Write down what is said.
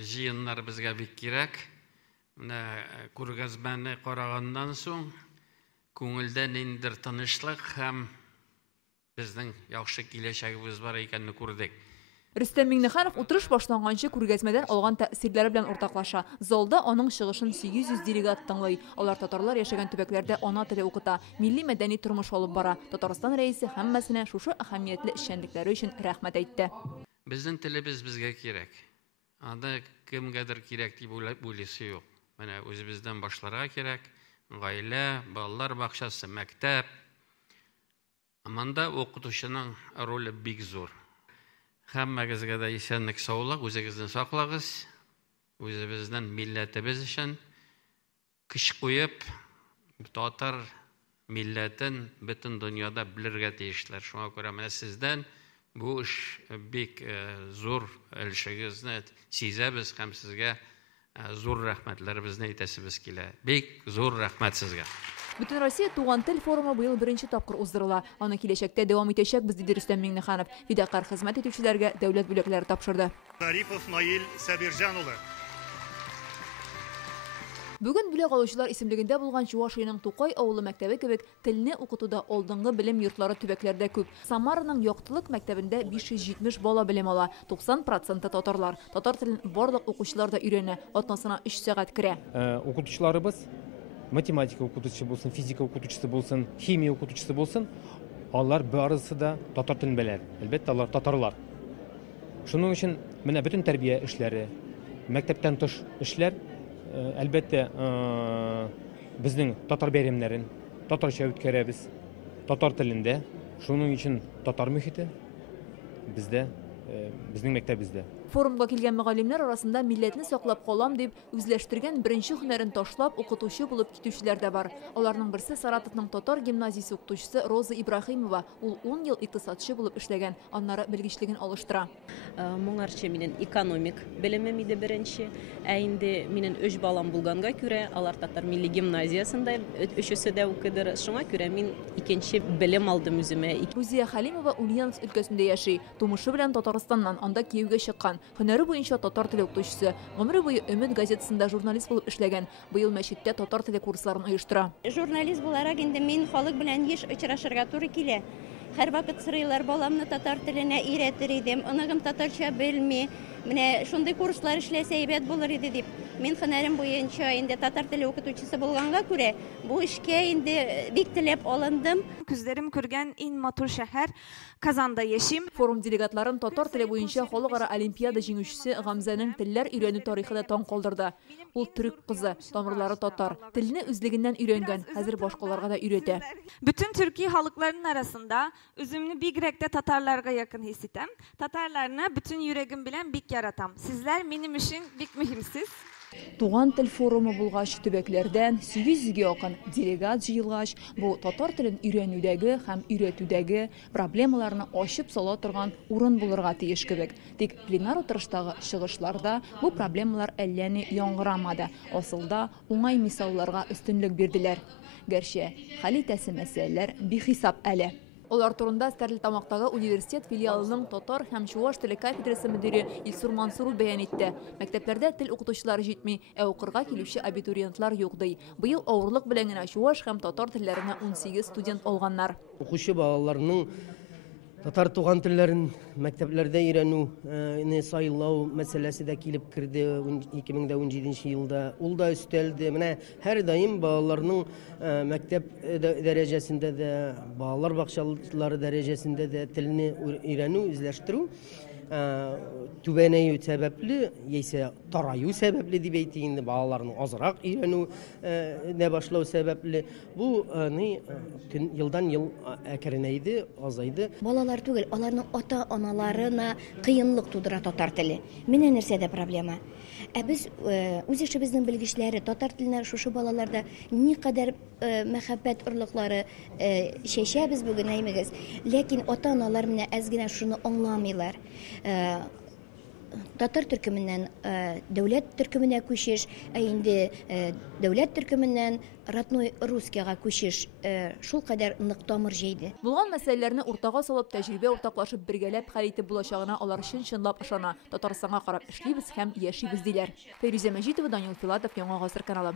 Жыйыннар безгә бик кирәк. Менә күргәзмәне караганнан соң күңелдә ниндидер тынычлык һәм безнең яхшы киләчәгебез бар икәнне күрдек. Рөстәм Миңнеханов утырыш башланганчы күргәзмәдән алган тәэсирләре белән уртаклаша. Залда аның чыгышын 800 делегат тыңлый. Алар татарлар яшәгән төбәкләрдә ана теле укыта, милли мәдәни тормыш алып бара. Татарстан рәисе һәммәсенә шушы әһәмиятле эшчәнлекләре өчен рәхмәт әйтте. Безнең телебез безгә кирәк. Аны кемгәдер кирәк дип уйлыйсы юк. Менә үзебездән башларга кирәк. Гаилә, балалар бакчасы, мәктәп. Аманда укытучының роле бик зур. Һәммәгезгә дә исәнлек, саулык, үзегезне саклагыз. Үзебезнең милләтебез өчен көч куеп, татар милләтен бөтен дөньяда белергә тиешләр. Шуңа күрә менә сездән бу эш бик зур өлешегезне сизәбез һәм сезгә зур рәхмәтләребезне әйтәсебез килә. Бик зур рәхмәт сезгә. Бүтән Россия туган тел форумы быел беренче тапкыр уздырыла. Аны киләчәктә дәвам итәчәкбез, диде Рөстәм Миңнеханов. Фидакарь хезмәт итүчеләргә дәүләт бүләкләре тапшырды. Зарипов Наил Сабирҗан улы. Бүген бүләк алучылар исемлегендә булган Чувашиянең Тукай авылы мәктәбе кебек телне укытуда алдынгы белем йортлары төбәкләрдә күп. Самараның Яктылык мәктәбендә 570 бала белем ала, 90% татарлар. Татар телен барлык укучылар да өйрәнә, атнасына 3 сәгать керә. Укытучыларыбыз математика укытучысы булсын, физика укытучысы булсын, химия укытучысы булсын, алар барысы да татар телен беләләр. Әлбәттә, алар татарлар. Шуның өчен менә бөтен тәрбия эшләре, мәктәптән тыш эшләр, әлбәттә, безнең татар бәйрәмнәрен татарча үткәрәбез, татар телендә. Шуның өчен татар мөхите бездә, безнең мәктәбездә. Форумга килгән мөгаллимнәр арасында милләтне саклап калам дип үзләштергән беренче һөнәрен ташлап укытучы булып китүчеләр дә бар. Аларның берсе Саратовның татар гимназиясе укытучысы Роза Ибраһимова. Ул 10 ел икътисадчы булып эшләгән, аннары белгечлеген алыштыра. Моңарча минем экономик белемем иде беренче, ә инде минем 3 балам булганга күрә, алар татар милли гимназиясында өчесе дә укыдыр. Шуңа күрә мин икенче белем алдым үземә. Рузия Халимова Ульяновск өлкәсендә яши. Тумышы белән Татарстаннан, анда Киевгә чыккан. Һөнәре буенча татар теле укытучысы. Гомере буе Өмет газетасында журналист булып эшләгән. Быел мәчеттә татар теле курсларын оештыра. Журналист буларак инде мин халык белән еш очрашырга туры килә. Һәрвакыт сорыйлар, баламны татар теленә өйрәтер идем. Оныгым татарча белми. Менә шундый курслар эшләсә әйбәт булыр иде дип. Мин һөнәрем буенча инде татар теле укытучысы булганга күрә, бу эшкә инде бик теләп алындым. Күзләрем күргән иң матур шәһәр Казанда яшим. Форум делегатларын татар теле буенча халыкара олимпиада җиңүчесе Гамзаның телләр өйрәнү тарихы да таң калдырды. Ул төрек кызы, тамырлары татар, телне үзлегеннән өйрәнгән, хәзер башкаларга да өйрәтә. Bütün Türkiye halklarının arasında özümünü bigrekte Tatarlarga yakın hissetsem, Tatarlarına bütün yüreğim bilen bik yaratam. Sizler benim için bik mühimsiz. Туган тел форумы булгач, төбәкләрдән 800-гә якын делегат җыелгач, бу татар телен өйрәнүдәге һәм өйрәтүдәге проблемаларны ачып сала торган урын булырга тиеш кебек. Тик пленар утырыштагы чыгышларда бу проблемалар әллә ни яңгырамады. Асылда уңай мисалларга өстенлек бирделәр. Гәрчә, хәл итәсе мәсьәләләр бихисап әле. Алар турында Стәрлетамактагы университет филиалының татар һәм чуаш теле кафедрасы мөдире Илсур Мансуров бәян итте. Мәктәпләрдә тел укытучылары җитми, ә укырга килүче абитуриентлар юк ди. Быел авырлык белән генә чуаш һәм татар телләренә 18 студент алганнар. Укучы балаларның татар туган телләрен мәктәпләрдә өйрәнүне сайлау мәсьәләсе дә килеп керде 2017 елда. Ул да өстәлде. Менә һәр даим балаларның мәктәп дәрәҗәсендә дә, балалар бакчалары дәрәҗәсендә дә телне өйрәнү, үзләштерү түбәнәю сәбәпле, яисә тараю сәбәпле дип әйтик инде, балаларның азрак өйрәнү дә башлау сәбәпле. Бу елдан ел әкренәйде, азайды. Балалар түгел, аларның ата-аналарына кыенлык тудыра татар теле. Менә нәрсәдә проблема. Ә без үз эшебезнең белгечләре татар теленә шушы балаларда никадәр мәхәббәт орлыклары чәчәбез бүген әймәгез. Ләкин ата-аналар менә әз генә шуны аңламыйлар. татар төркеменнән дәүләт төркеменә күчеш, инде дәүләт төркеменнән родной русскийга күчеш шул кадәр нык тамыр җәйде. Булган мәсьәләләрне уртага салып, тәҗрибә уртаклашып бергәләп хәл итеп булачагына алар чынлап ышана. Татарстанга карап эшлибез һәм яшибез диләр. Фәйрүзә Мәҗитова, Данил Филатов, Яңа гасыр каналы.